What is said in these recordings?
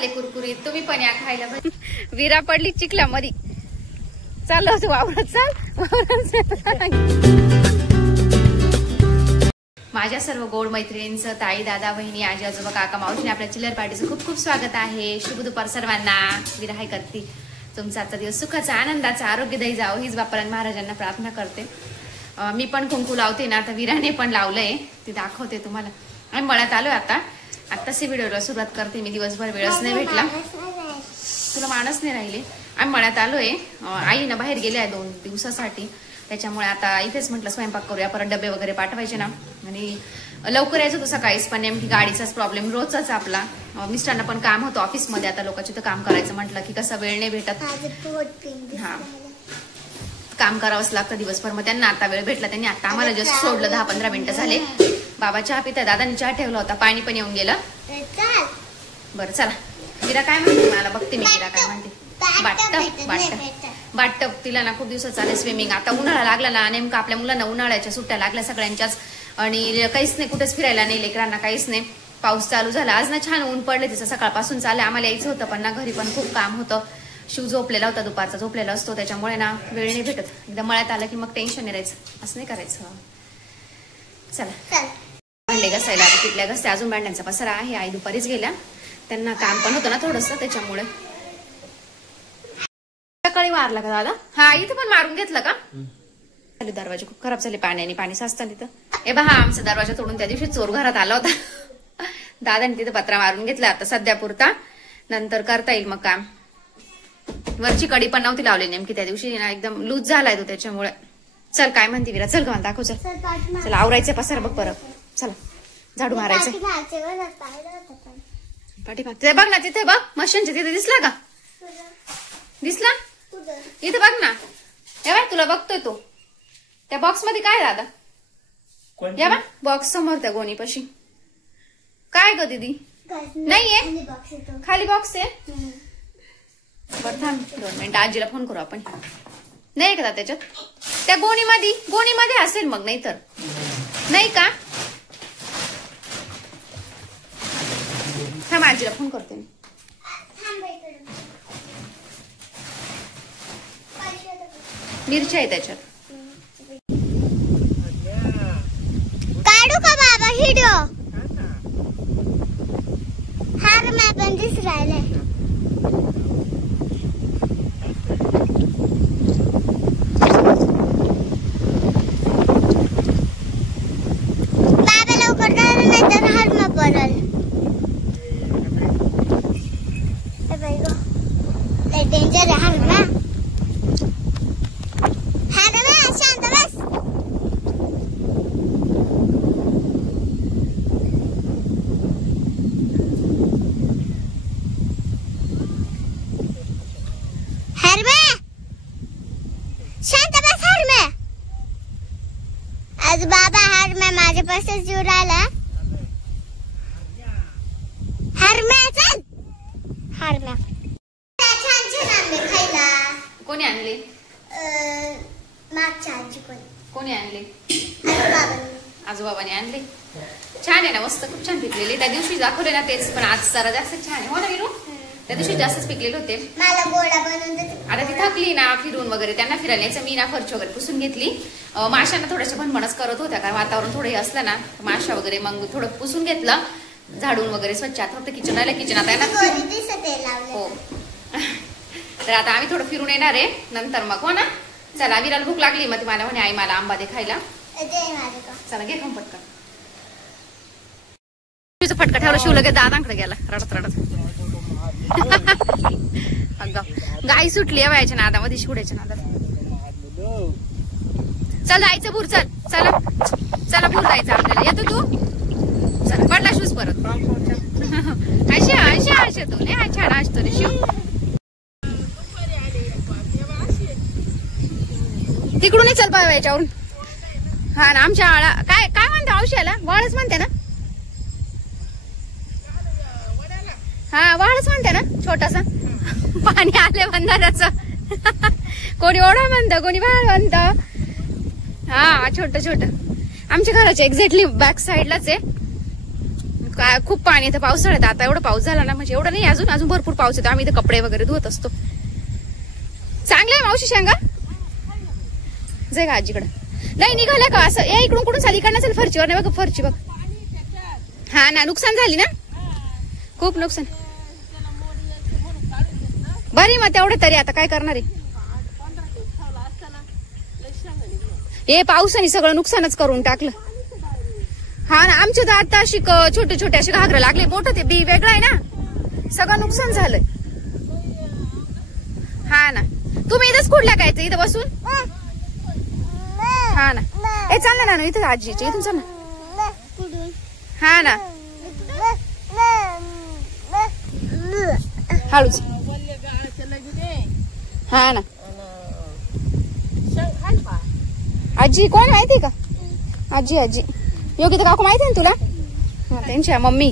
झाले कुरकुरीत, तुम्ही पण या खायला. विरा पडली चिखल्यामध्ये. चाललो होतो वावरात. चाल माझ्या सर्व गोड मैत्रिणींचं, ताई दादा बहिणी आजी आजोबा काका मावशी आपल्या चिल्लर पार्टीचं खूप खूप स्वागत आहे. शुभ दुपार सर्वांना. विरा हाय करते. तुमचा आजचा दिवस सुखाचा आनंदाचा आरोग्यदायी जावो हीच बाप्पा महाराजांना प्रार्थना करते. मी पण कुंकू लावते ना, आता विराने पण लावलंय, ते दाखवते तुम्हाला. आम्ही मळ्यात आलोय आता. आत्ताच व्हिडिओला सुरुवात करते मी. दिवसभर वेळच नाही भेटला. तुला मानच नाही राहिले. आम्ही मळ्यात आलोय. आई ना बाहेर गेले आहे 2 दिवसासाठी, त्याच्यामुळे आता इथेच म्हटलं स्वयंपाक करूया. परत डबे वगैरे पाठवायचे ना, आणि लवकर यायचं होतं सकाळीच, पण नेमकी गाडीचाच प्रॉब्लेम रोजचाच आपला. मिस्टरांना पण काम होतं ऑफिसमध्ये. आता लोकांची तर काम करायचं म्हटलं की कसं वेळ नाही भेटत. हा, काम करावंच लागतं दिवसभर. मग त्यांना आता वेळ भेटला. त्यांनी आता आम्हाला जस्ट सोडलं. 10-15 मिनिटं झाले. बाबा चहा पिता, दादानी चहा ठेवला होता, पाणी पण येऊन गेलं. बरं चला. विरा काय म्हणते मला बघते मी. विरा काय म्हणते? बाटप तिला ना खूप दिवसात चालेल स्विमिंग. आता उन्हाळा लागला ना, नेमकं आपल्या मुलांना उन्हाळ्याच्या सुट्ट्या लागल्या सगळ्यांच्याच, आणि काहीच नाही, कुठेच फिरायला नाही लेकरांना, काहीच नाही. पाऊस चालू झाला आज ना, छान ऊन पडले. तिचं सकाळपासून चालले. आम्हाला यायचं होतं पण ना, घरी पण खूप काम होतं. शिव झोपलेला होता, दुपारचा झोपलेला असतो, त्याच्यामुळे ना वेळ नाही भेटत. एकदा मळ्यात आलं की मग टेन्शन नाही राहायचं. असं नाही करायचं. चला भांडे घासायला आता तिथल्या घसते. अजून भांड्यांचा पसारा आहे. आई दुपारीच गेल्या, त्यांना काम पण होतं ना थोडस, त्याच्यामुळे. सकाळी मारला का दादा? हा, इथं पण मारून घेतलं का? दरवाजे खूप खराब झाले पाण्याने, पाणी साचतं तिथं. ए बा, हा आमचा दरवाजा तोडून त्या दिवशी चोर घरात आला होता. दादाने तिथं पत्रा मारून घेतला आता सध्या पुरता, नंतर करता येईल मग काम. वरची कडी पण नव्हती लावली नेमकी त्या दिवशी ना, एकदम लूज झालाय तो, त्याच्यामुळे. चल काय म्हणते विरा? चल का मला दाखव. चल आवरायचं पसार बघ परत. चला झाडू मारायचं. पाठीमाग ते बघ ना, तिथे बघ मशीनच्या तिथे. दिसला का? दिसला? इथे बघ ना. हे तुला बघतोय तो. त्या बॉक्स मध्ये काय दादा? या बा बॉक्स समोर त्या गोणीपाशी. काय ग दीदी? नाहीये खाली बॉक्स आहे. बरं थांब 2 मिनिटं, आजीला फोन करू आपण. नाही का त्याच्यात? त्या गोणीमध्ये असेल मग, नाही तर नाही का? थांब आजीला फोन करते मी. मिरच्या आहे त्याच्यात. काढू का बाबा व्हिडिओ? हार मॅ पण दिस राहिले. बाबा लवकर जाणार नाही तर हार मॅ पडल. डेंजर आहे हार मॅ. आज बाबा हार मॅ माझ्या पासून जीव राहिला. हार मॅ चल. हार मॅ छान छान आणले खायला. कोणी आणले? मागच्या आजी कोणी आणले? आजोबाबाने आणले. छान आहे ना, मस्त खूप छान पिकलेले. त्या दिवशी दाखवले ना तेच, पण आज जरा जास्त छान आहे. हो ना विरू? त्या दिवशी जास्तच पिकलेले होते. मला गोळा बनवून दे. आता ती थकली ना फिरून वगैरे, त्यांना फिरायला यायचं. मी ना फरची वगैरे पुसून घेतली. माशांना थोड्याशा भणभणच करत होत्या, कारण वातावरण थोडं असलं ना, माशा वगैरे मग थोडं पुसून घेतलं, झाडून वगैरे स्वच्छ. आता फक्त किचन राहिलं. किचन आता हो. तर आता आम्ही थोडं फिरून येणार आहे नंतर मग. हो ना? चला विराला भूक लागली, मग मला म्हणे आई मला आंबा दे खायला. चला घे खाऊन पटकन. तुझं फटका ठेवला. शिव लगेच दादांकडे गेला रडत रडत. गाई सुटली वयाच्या नादामध्ये, शिवड्याच्या नादात. चल जायचं भूर. चल चला चला भूर जायचं आपल्याला. येतो तू? चल पडला शूज परत. अशा तू नाही छान असतो रे शिव. तिकडूनही चल पाहिजे याच्यावरून. हा ना आमच्या आळा काय काय म्हणते औषधाला? वाळच म्हणते ना? हा वाळच म्हणते ना, छोटासा. पाणी आले बंधाऱ्याचं. कोणी ओढा म्हणतं, कोणी बाळ म्हणतं. हा छोट छोट. आमच्या घराच्या एक्झॅक्टली बॅक साईडलाच आहे. काय खूप पाणी येतं पावसाळ्यात. आता एवढा पाऊस झाला ना, म्हणजे एवढं नाही अजून भरपूर पाऊस येतो. आम्ही इथे कपडे वगैरे धुवत असतो. चांगलंय मावशी शेंगा. जाय का आजीकडे. नाही निघाल्या का असं? या इकडून कुठून चाली का नसेल फरचीवर. नाही बघ फरची बघ. हा ना, नुकसान झाली ना, खूप नुकसान. बरी मग तेवढं तरी आता काय करणार आहे. हे पावसाने सगळं नुकसानच करून टाकलं. हा ना, आमचे तर आता अशी छोटे छोटे असे घागरं लागले. मोठं ते बी वेगळं आहे ना, सगळं नुकसान झालंय. हा ना, तुम्ही इथंच कुठल्या काय इथं बसून. हा ना, हे चाललं ना इथं आजीच्या इथून चाल ना. हा ना, हळूच. हा ना, आजी कोण माहिती का? आजी आजी योगिता काकू माहिती ना तुला? त्यांच्या मम्मी.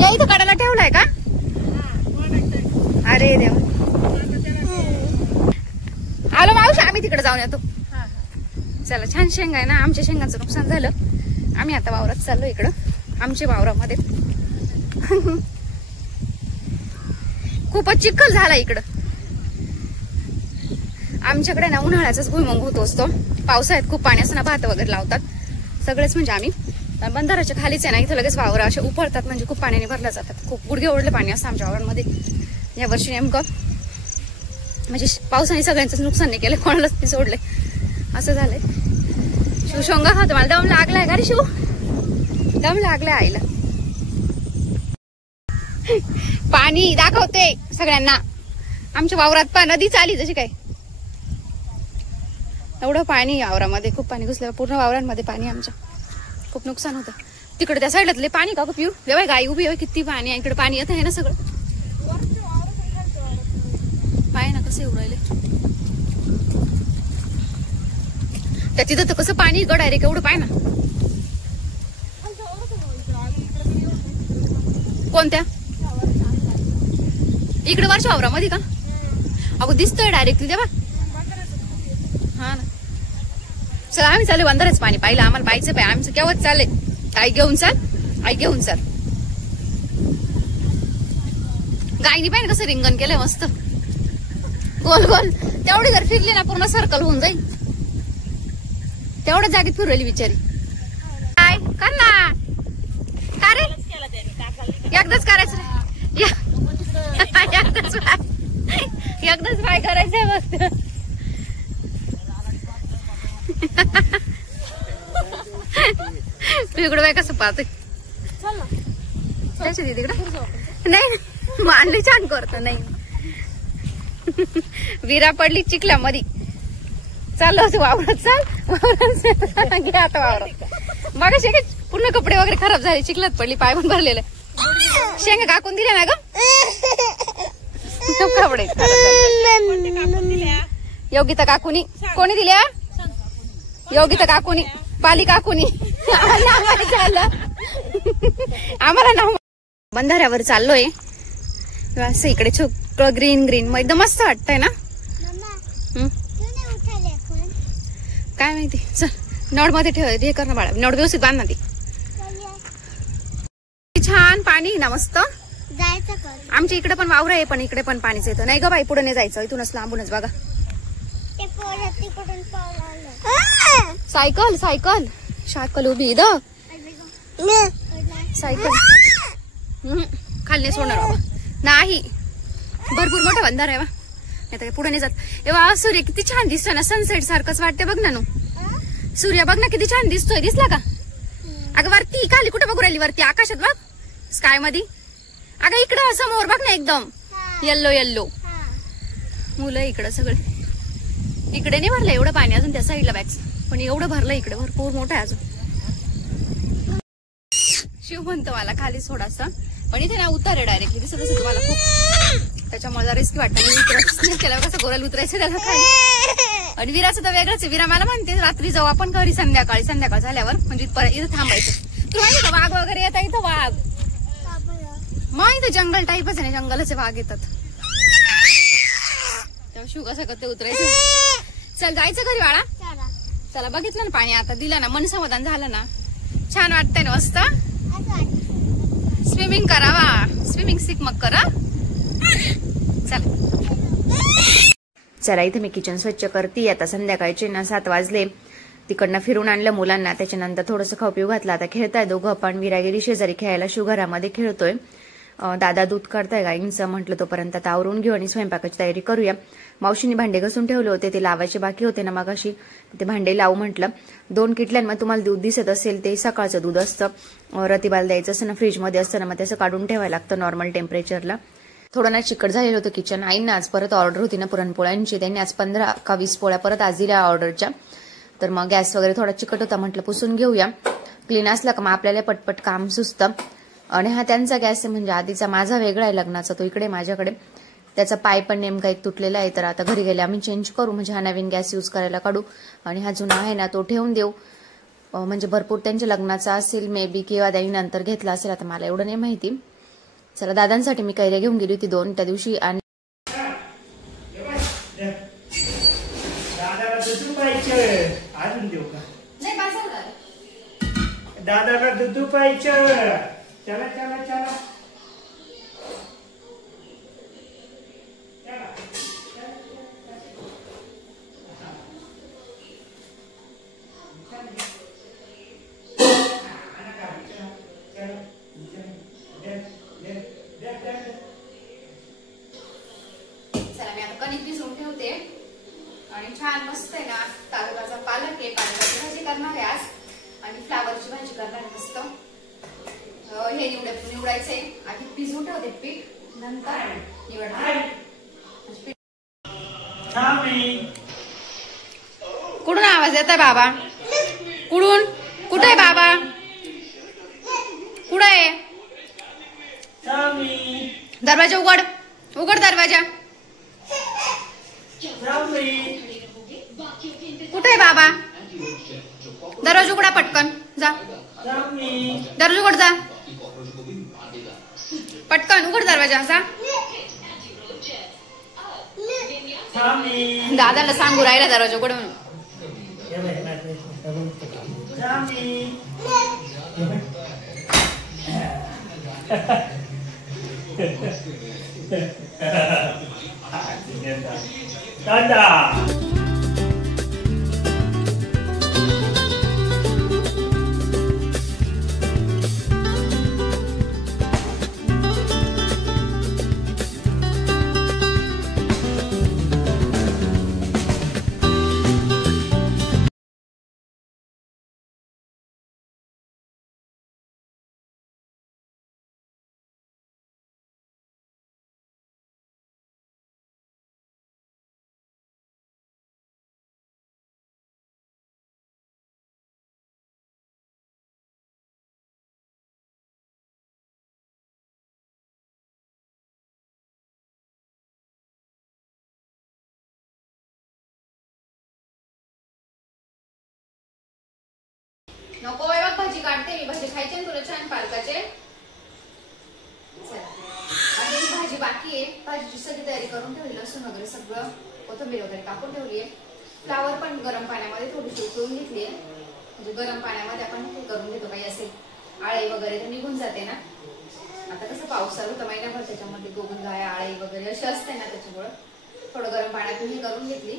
या इथं कडाला ठेवलाय का? अरे देवा. आलो मावशी, आम्ही तिकडे जाऊन येतो. चला, छान शेंगा आहे ना. आमच्या शेंगांचं नुकसान झालं. आम्ही आता वावरात चाललो इकडं आमच्या वावरामध्ये. खूपच चिखल झाला इकडं. आमच्याकडे ना उन्हाळ्याचाच भुईमुग होत असतो. पावसाळ्यात खूप पाणी असताना भात वगैरे लावतात सगळेच. म्हणजे आम्ही बंधाराच्या खालीच आहे ना, इथं लगेच वावर असे उपळतात. म्हणजे खूप पाण्याने भरल्या जातात. खूप गुडघे ओढले पाणी असतं आमच्या वावरांमध्ये. या वर्षी नेमकं म्हणजे पावसाने सगळ्यांचंच नुकसान नाही केलं, कोणालाच नाही सोडले. असं झालंय. शिव शेंगा खातो. मला दम लागलाय का रे शिव? दम लागलाय आईला. पाणी दाखवते सगळ्यांना. आमच्या वावरात पण नदीच आली जशी काय. एवढं पाणी वावरामध्ये, खूप पाणी घुसलं पूर्ण वावरांमध्ये. पाणी आमच्या खूप नुकसान होतं. तिकडे त्या साईडला पाणी का पिऊ वेवाय गाई उभी आहे. किती पाणी आहे इकडे. पाणी येत आहे ना सगळं. पाय ना कसं येऊ राहिले. त्या तिथं तर कसं पाणी गड डायरेक्ट एवढं पाय ना. कोणत्या इकडे वरच्या वावरामध्ये का? अगं दिसतोय डायरेक्टली तेव्हा. हा ना, चला आम्ही चालू बंधारच पाणी पाहिलं. आम्हाला पाहिजे पाय. आमचं केव्हाच चालले. आई घेऊन चाल, आई घेऊन चाल. गायनी पाहिजे कसं रिंगण केलंय मस्त गोल गोल. तेवढी जर फिरली ना पूर्ण सर्कल होऊन जाईल. तेवढ्या जागेत फिरवली बिचारी. काय कर ना. का रे एकदाच करायचं. एकदाच काय करायचंय मस्त. तू इकडं बाय कसं पाहतोय. तिकडं नाही मांडली छान करतो. नाही विरा पडली चिखला मधी. चाललो होतो वावरात. चाल वावरात घ्या आता वावरात. मग शेंगा पूर्ण कपडे वगैरे खराब झाले. चिखलात पडली, पाय पण भरलेले. शेंगा काकून दिल्या ना ग कपडे. योगिता काकूनी. कोणी दिल्या? योगिता काकूनी, पाली काकूनी. आम्हाला नाव. बंधाऱ्यावर चाललोय असं. इकडे छोटं ग्रीन ग्रीन मग एकदम मस्त वाटतंय ना. काय माहिती. चल नॉड मध्ये ठेव. हे कर ना बाळा, नॉड व्यवस्थित बांध ना. ती छान पाणी ना मस्त. आमच्या इकडे पण वावर आहे, पण इकडे पण पाणीच येतं. नाही ग बाई, पुढे नाही जायचं. इथूनच लांबूनच बघा. सायकल सायकल सायकल उभी इथं. सायकल खाली सोडणार बाबा नाही. भरपूर मोठा बंधारा आहे. नाही पुढे नाही जात. एव्हा सूर्य किती छान दिसतोय ना. सनसेट सारखंच वाटते. बघ ना नू, सूर्य बघ ना किती छान दिसतोय. दिसला का? अगं वरती खाली कुठे बघू राहिली? वरती आकाशात बघ, स्काय मध्ये. अगं इकडं समोर बघ ना, एकदम येल्लो येल्लो. मुलं इकडं सगळे. इकडे नाही भरलं एवढं पाणी अजून त्या साईडला बॅग्स, पण एवढं भरलं इकडे. भरपूर मोठं आहे अजून. शिव म्हणतो मला खाली सोडायचं, पण इथे ना उतार आहे डायरेक्टली. दिसत असं तुम्हाला खूप. त्याच्यामुळे रिस्क वाटतं. केल्यावर कसं गोराला उतरायचं त्याला खाली. आणि विराचं तर वेगळंच आहे. विरा मला म्हणते रात्री जाऊ आपण घरी संध्याकाळी. संध्याकाळ झाल्यावर म्हणजे इथं थांबायचं. तू माहिती का वाघ वगैरे येतात इथं? वाघ मग इथे जंगल टाईपच आहे ना, जंगलाचे वाघ येतात तेव्हा शिव कसं करते उतरायचं. चल जायचं घरी बाळा. चला बघितलं ना पाणी आता दिलं ना, मन समाधान झालं ना, छान वाटतंय ना मस्त. स्विमिंग करावा, स्विमिंग शिक मग करा. चला इथे मी किचन स्वच्छ करते. आता संध्याकाळचे ना 7 वाजले. तिकडनं फिरून आणलं मुलांना, त्याच्यानंतर थोडंसं खाऊ पिऊ घातलं. आता खेळताय दोघं पण. विरा गेली शेजारी खेळायला, शिव घरामध्ये खेळतोय. दादा दूध काढताय गाईंचं. म्हटलं तोपर्यंत आता आवरून घेऊ आणि स्वयंपाकाची तयारी करूया. मावशीने भांडे घासून ठेवले होते, ते लावायचे बाकी होते ना मगाशी, ते भांडे लावू म्हटलं. 2 किटल्यांमध्ये तुम्हाला दूध दिसत असेल ते सकाळचं दूध असतं. रतिबाला द्यायचं असतं ना, फ्रीजमध्ये असतं ना, मग त्याचं काढून ठेवायला लागतं नॉर्मल टेम्परेचरला. थोडं ना चिकट झालेलं होतं किचन. आईंना आज परत ऑर्डर होती ना पुरणपोळ्यांची, त्यांनी आज 15 का 20 पोळ्या परत आज दिल्या ऑर्डरच्या. तर मग गॅस वगैरे थोडा चिकट होता, म्हटलं पुसून घेऊया. क्लीन असला का मग आपल्याला पटपट काम सुचतं. आणि हा त्यांचा गॅस आहे, म्हणजे आधीचा माझा वेगळा आहे लग्नाचा, तो इकडे माझ्याकडे. त्याचा पाय पण नेमका एक तुटलेला आहे, तर आता घरी गेले आम्ही चेंज करू, म्हणजे हा नवीन गॅस यूज करायला काढू. आणि हा जुना आहे ना तो ठेवून देऊ, म्हणजे भरपूर त्यांच्या लग्नाचा असेल मे बी, किंवा त्यांनी नंतर घेतला असेल, आता मला एवढं नाही माहिती. चला दादांसाठी मी कैऱ्या घेऊन गेली होती 2 त्या दिवशी. आणि दादाला दूध पाहिजे. चला चला चला. चला मी आता कणिक भिजवून ठेवते. आणि छान मस्त आहे ना तांदळाचा पालक आहे, पालकाची भाजी करणार आहे आज, आणि फ्लावरची भाजी करणार आहे मस्त. हे निवडायचंय आधी, भिजवून ठेवते पीठ, नंतर निवडते. कुठून आवाज येतोय बाबा? कुठून? कुठे आहे बाबा? कुठे आहे? दरवाजा उघड, उघड दरवाजा. कुठे आहे बाबा? दरवाजा उघडा पटकन, जा दरवाजा उघड, जा पटकन उघड दरवाजा, जा. दादाला सांगू राहिला दरवाजा उघड म्हणून. दादा नको बघ, भाजी काढते मी. भाजी खायची ना तुला छान पालकाचे. आणि भाजी बाकी आहे, भाजीची सगळी तयारी करून ठेवली, लसूण वगैरे सगळं, कोथिंबीर वगैरे कापून ठेवली आहे. फ्लावर पण गरम पाण्यामध्ये थोडीशी उकळून घेतली आहे, म्हणजे गरम पाण्यामध्ये आपण हे करून घेतो, काही असेल आळे वगैरे तर निघून जाते ना. आता कसं पाऊस चालू होता महिनाभर, त्याच्यामध्ये गोगलगाय आळे वगैरे असे असते ना, त्याच्यामुळं थोडं गरम पाण्यातून हे करून घेतली.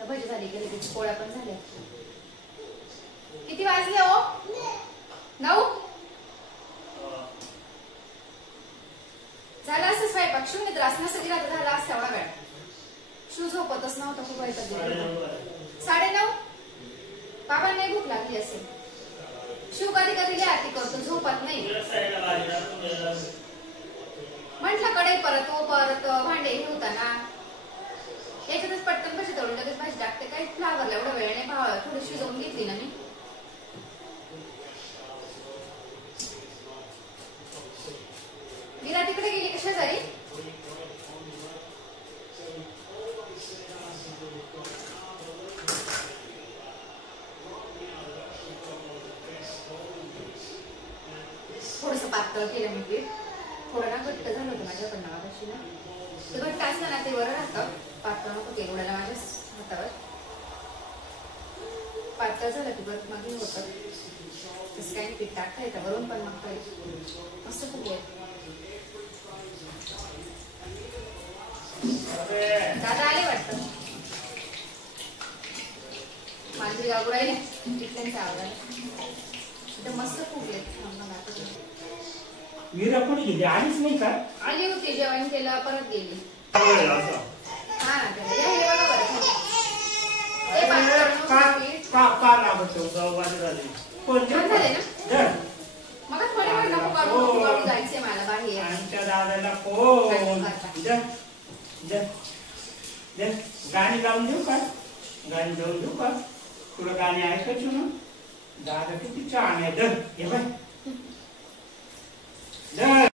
तर भाजी झाली गेली, त्याची पोळ्या पण झाल्या. किती वाजले हो? 9 झाला असं स्वयंपाक. शिव मित्र असं नसतं की रात्र झाला असता एवढा वेळ. शिव झोपतच नव्हता, खूप वाईट 9:30. बाबा नाही भूक लागली असेल. शिव कधी कधी आरती करतो, झोपत नाही. म्हटलं कडे परत भांडे हे होता ना, याच्यातच पटकन भाजी तळून लगेच भाजी टाकते. काही फ्लावरला एवढा वेळ नाही, थोडी शिजवून घेतली ना मी. मीरा तिकडे गेली का शेजारी? थोडस पातळ केलं मी पीठ. थोडं ना घट्ट झालं होतं माझ्याकडनं मागाशी ना. ते घट्ट असलं ना ते बरं राहतं, पातळ नको केलं उडायला माझ्या हातावर. पातळ झालं की बरं मग होतं. तसं काही पीठ टाकता येतं वरून, पण मग काही मस्त फुगले. दादा आले वाटतं. मांजरी गागू राहिले त्यांचा आवाज मस्त फुगले. मीरा कुठे गेली? आलीच नाही का? आली होती, जेवण केलं, परत गेली. हा मग थोडी वेळ नको काढू, जायचंय मला बाहेर. आमच्या दादाला फोन गाणी लावून देऊ का? गाणी लावून देऊ का? तुला गाणी ऐकायची ना? दादा किती छान आहे. दर हे बाय दर.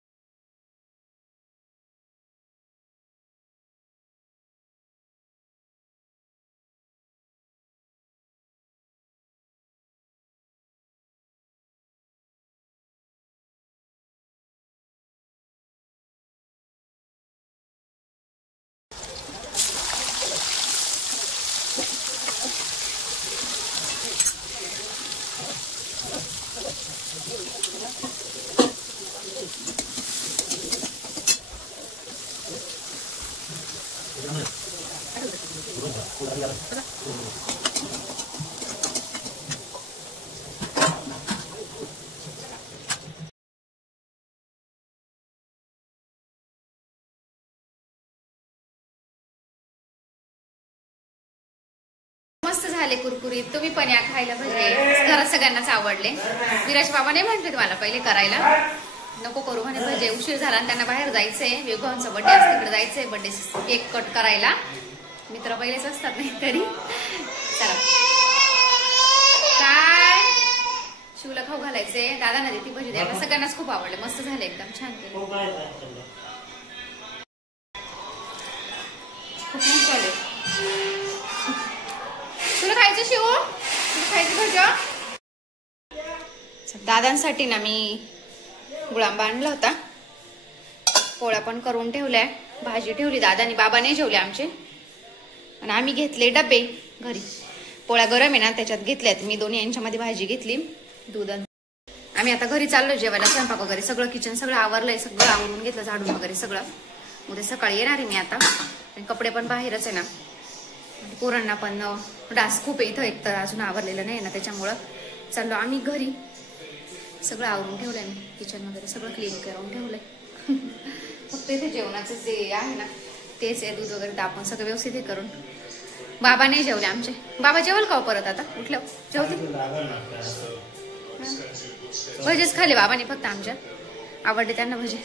मस्त झाले कुरकुरीत. तुम्ही पण या खायला भजे. घरात सगळ्यांनाच आवडले. विराज बाबा नाही म्हटले तुम्हाला पहिले करायला, नको करू म्हणे भजे, उशीर झाला आणि त्यांना बाहेर जायचंय. वेगवांचा बर्थडे असते, तिकडे जायचंय बर्थडे केक कट करायला. मित्र पहिलेच असतात नाही तरी. चला काय शिवला खाऊ घालायचे. दादा ना ती भजी द्यायला. सगळ्यांनाच खूप आवडले. मस्त झाले, एकदम छान केले. खूप मस्त झाले. तुला खायचं शिव? तुला खायचं भजी? दादांसाठी ना मी गुळांबा आणला होता. पोळ्या पण करून ठेवल्या, भाजी ठेवली. दादानी बाबा नाही जेवले आमचे, आणि आम्ही घेतले डबे घरी. पोळ्या गरम आहे ना, त्याच्यात घेतल्यात मी दोन्ही. यांच्यामध्ये भाजी घेतली, दूध. आम्ही आता घरी चाललो जेवायला. स्वयंपाक वगैरे सगळं, किचन सगळं आवरलंय, सगळं आवरून घेतलं, झाडून वगैरे सगळं. उद्या सकाळी येणार आहे मी आता. कपडे पण बाहेरच आहे ना. पोरांना पण डास खूप आहे इथं, एक तर अजून आवरलेलं नाही ना, त्याच्यामुळं चाललो आम्ही घरी. सगळं आवरून ठेवलंय मी, किचन वगैरे सगळं क्लीन करून ठेवलंय. फक्त इथे जेवणाचं जे आहे ना तेच आहे, दूध वगैरे तापून सगळं व्यवस्थित हे करून. बाबा नाही जेवले आमचे. बाबा जेवल का परत? आता उठलं जेवते. भजेच खाले बाबाने फक्त, आमच्या आवडले त्यांना भजे.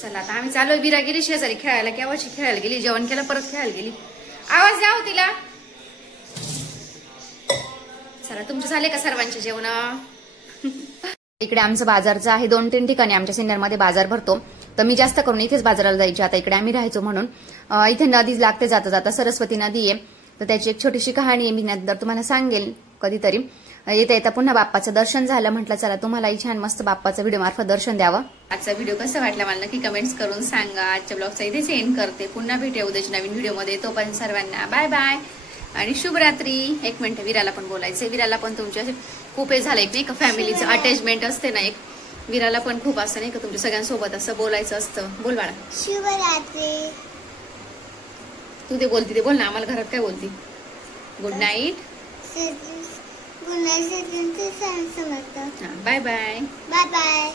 चला आता आम्ही चालू. विरा गेली शेजारी खेळायला, केव्हाची खेळायला गेली, जेवण केलं परत खेळायला गेली. आवाज द्या तिला. चला तुमचे झाले का सर्वांचे जेवण? इकडे आमचं बाजारचं आहे, 2-3 ठिकाणी आमच्या सिन्नरमध्ये बाजार भरतो. तर मी जास्त करून इथेच बाजाराला जायची. आता इकडे आम्ही राहायचो म्हणून. इथे नदी लागते जाता जाता, सरस्वती नदी आहे. तर त्याची एक छोटीशी कहाणी आहे, मी नंतर तुम्हाला सांगेल कधीतरी. येता येता पुन्हा बाप्पाचं दर्शन झालं. म्हटलं चला तुम्हालाही छान मस्त बाप्पाचं व्हिडिओ मार्फत दर्शन द्यावं. आजचा व्हिडिओ कसा वाटला मला नक्की कमेंट्स करून सांगा. आजच्या ब्लॉगचा इथेच एंड करते. पुन्हा भेटूया उद्याच्या नवीन व्हिडिओमध्ये. तोपर्यंत सर्वांना बाय बाय आणि शुभरात्री. एक मिनिट, विराला पण बोलायचंय. विराला पण तुमच्या खूप हे झालं नाही का, फॅमिलीचं अटॅचमेंट असते ना एक. विराला पण खूप असं नाही का तुमच्या सगळ्यांसोबत असं बोलायचं असतं. बोल बाळा. शुभरात्री. तू ते बोलती ते बोल ना, आम्हाला घरात काय बोलती? Good night. Good night. Bye bye. Bye bye.